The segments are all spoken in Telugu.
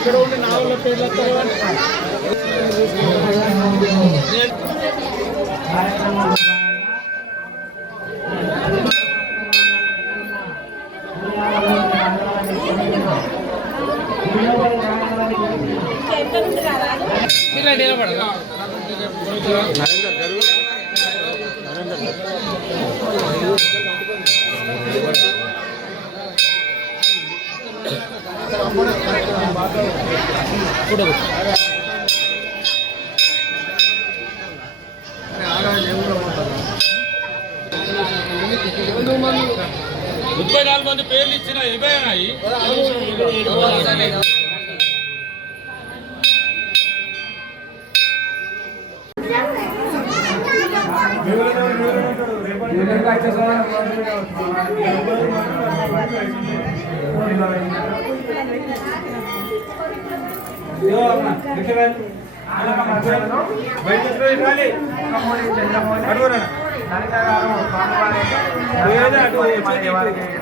ఎక్కడ ఉండి నా వాళ్ళ పేర్లు నిలబడదా నరేందర్ గారు ముప్పై 4 మంది పేర్లు ఇచ్చిన 80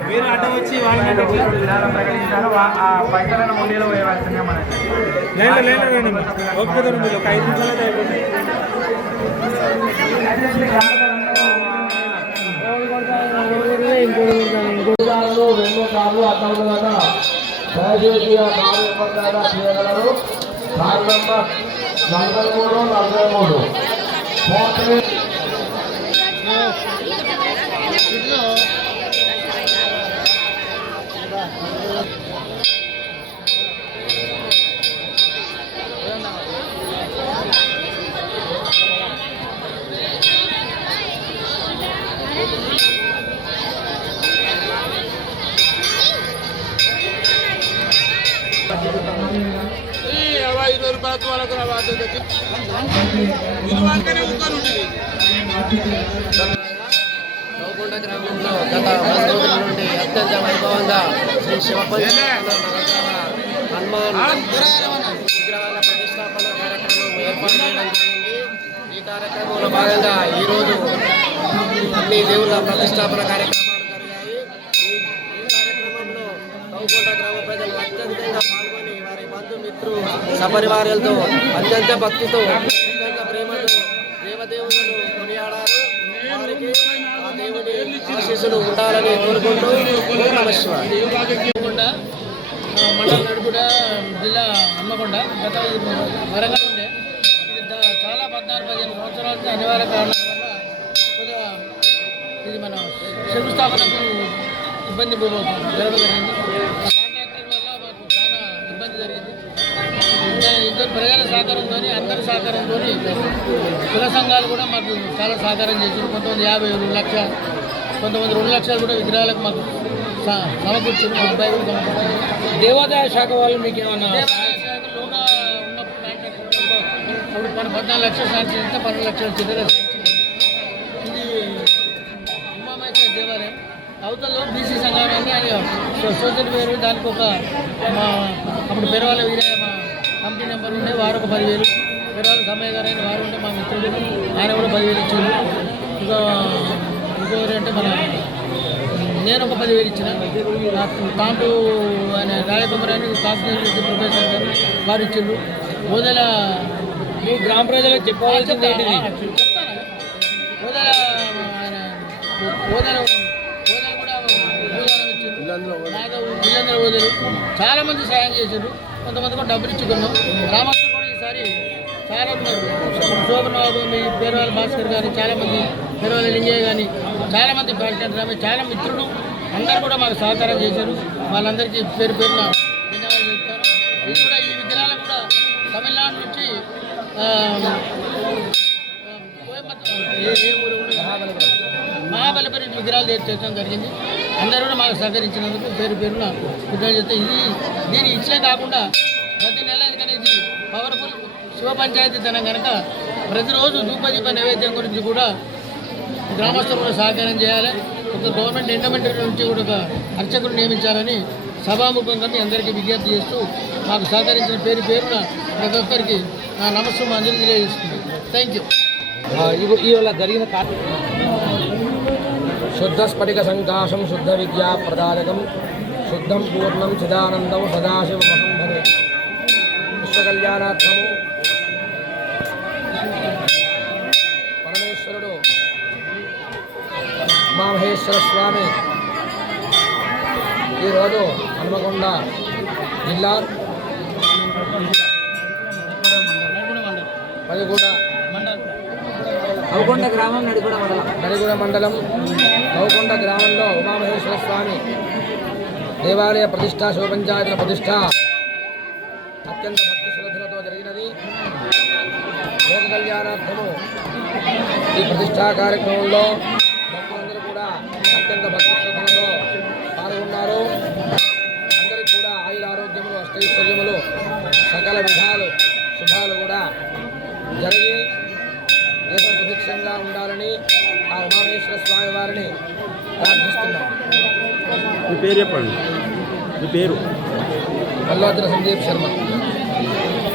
మీరు అడ్డం వచ్చి వాళ్ళని ప్రకటించారు. ఆ పైసలను ముందులో వేయవలసిందే మనకి లేదు ఓకే ఒక 5 నిమిషాలు అయిపోతుంది. దయచేసి ఆ కారు ఎవరికైనా చేయగలరు. కార్ నంబర్ 43 నౌకొండ గ్రామంలో గత 10 రోజుల నుండి అత్యంత వైభవంగా శ్రీ హనుమాన్ విగ్రహాల ప్రతిష్టాపన కార్యక్రమం ఏర్పాటు చేయడం జరిగింది. ఈ కార్యక్రమంలో భాగంగా ఈరోజు అన్ని దేవుళ్ళ ప్రతిష్టాపన కార్యక్రమాలు జరిగాయి. ఈ కార్యక్రమంలో నౌకొండ గ్రామ ప్రజలు అత్యంతంగా పాల్గొని వారి బంధుమిత్రు సపరివారాలతో అత్యంత భక్తితో అత్యంత ప్రేమతో దేవదేవులను కొనియాడారు. వారికి ఆ దేవుడి ఆశీస్సులు ఉండాలని కోరుకుంటూ నమః శివాయ. మండల నడుపుడ జిల్లా హన్మకొండ గత వరంగల్ ఉండే ఇది చాలా 14-15 సంవత్సరాల నుంచి అనివార్య కారణాల వల్ల కొద్దిగా ఇది మన శంకుస్థాపనకు ఇబ్బంది జరగడం జరిగింది. కాంట్రాక్టర్ వల్ల మాకు చాలా ఇబ్బంది జరిగింది. ఇద్దరు ప్రజల సహకారంతో అందరి సహకారంతో కుల సంఘాలు కూడా మాకు చాలా సహకారం చేశారు. కొంతమంది 50,000 లక్ష, కొంతమంది 2 లక్షలు కూడా విగ్రహాలకు మాకు సమకూర్చారు. మా అబ్బాయి కూడా సమకూర్చారు. దేవాదాయ శాఖ వాళ్ళు మీకు ఏమన్నా దేవాదాయ శాఖలోగా ఉన్నప్పుడు కాంట్రాక్టర్ అప్పుడు 14 లక్షలు శాంక్షన్ ఇస్తే 12 లక్షలు చిల్లర ఇది ఉమామహేశ్వర దేవాలయం అవతలలో బీసీ సంఘాన్ని అని సొసైటీ వేరు. దానికి ఒక మా అప్పుడు పెరవాళ్ళ వీరయ్య మా కమిటీ నెంబర్ ఉండే వారు ఒక 10,000, పెరవాళ్ళ సమయ గారు అయిన వారు ఉంటే మా మిత్రుడు ఆయన కూడా 10,000 ఇచ్చారు. ఇంకొకరు అంటే మన నేను ఒక 10,000 ఇచ్చిన. కాంటూ ఆయన రాయబొమ్మరాని కాన్స్టిట్యూన్సీ ప్రొఫెసర్ గారు వారు ఇచ్చిండ్రు. ఓదెల మీ గ్రామ ప్రజలకు చెప్పవలసింది ఏంటిది చెప్తాను. ఓదెల ఓదెల కూడా భూదానం ఇచ్చిండ్రు. ఇల్లందరూ ఓదెలు చాలామంది సాయం చేశారు. కొంతమంది కూడా డబ్బులు ఇచ్చుకున్నాం. గ్రామస్తులు కూడా ఈసారి చాలా ఉన్నారు. శోభనబాబు, మీ పేరువాళ్ళ భాస్కర్ గారు, చాలామంది పేరువాళ్ళ లింగయ్య కానీ చాలామంది ప్రెసిడెంట్ రామే చాలా మిత్రులు అందరూ కూడా మాకు సహకారం చేశారు. వాళ్ళందరికీ పేరు పేరున ధన్యవాదాలు చెప్తాను. ఇది కూడా ఈ విగ్రహాలు కూడా తమిళనాడు నుంచి మహాబలిపురం విగ్రహాలు తెచ్చడం జరిగింది. అందరూ కూడా మాకు సహకరించినందుకు పేరు పేరున విగ్రహాలు చేస్తే దీని ఇచ్చలే కాకుండా ప్రతి నెల ఎందుకంటే ఇది పవర్ఫుల్ శివ పంచాయతీ ధనం కనుక ప్రతిరోజు ధూపదీప నైవేద్యం గురించి కూడా గ్రామస్తులు కూడా సహకారం చేయాలి. ఒక గవర్నమెంట్ ఎండోమెంట్ నుంచి కూడా ఒక అర్చకులు నియమించాలని సభాముఖంగా మీ అందరికీ విజ్ఞప్తి చేస్తూ మాకు సహకరించిన పేరు పేరున ప్రతి ఒక్కరికి నా నమస్సు అంజలి తెలియజేస్తుంది. Thank you. ఇవాళ జరిగిన శుద్ధ స్ఫటిక సంకాశం శుద్ధ విద్యా ప్రదాయకం శుద్ధం పూర్ణం చిదానందం సదాశివమహం భవే లోక కళ్యాణార్థము పరమేశ్వరుడు ఉమామహేశ్వర స్వామి ఈరోజు హనుమకొండ జిల్లా నల్గొండ గ్రామం నడిగూడ మండలం నల్గొండ గ్రామంలో ఉమామహేశ్వర స్వామి దేవాలయ ప్రతిష్ట శివపంచాయతీల ప్రతిష్ట అత్యంత భక్తి శ్రద్ధలతో జరిగినది. లోక కళ్యాణార్థము ఈ ప్రతిష్టా కార్యక్రమంలో భక్తులందరూ కూడా అత్యంత భక్తి శ్రద్ధలతో పాల్గొన్నారు. అందరికీ కూడా ఆయుర ఆరోగ్యములు అష్టైశ్వర్యములు సకల విధాలు శుభాలు కూడా జరిగి దేశం సుభిక్షంగా ఉండాలని ఆ ఉమామహేశ్వర స్వామి వారిని ప్రార్థిస్తున్నాం. మీ పేరు చెప్పండి. మీ పేరు మల్లోద్ర సందీప్ శర్మ.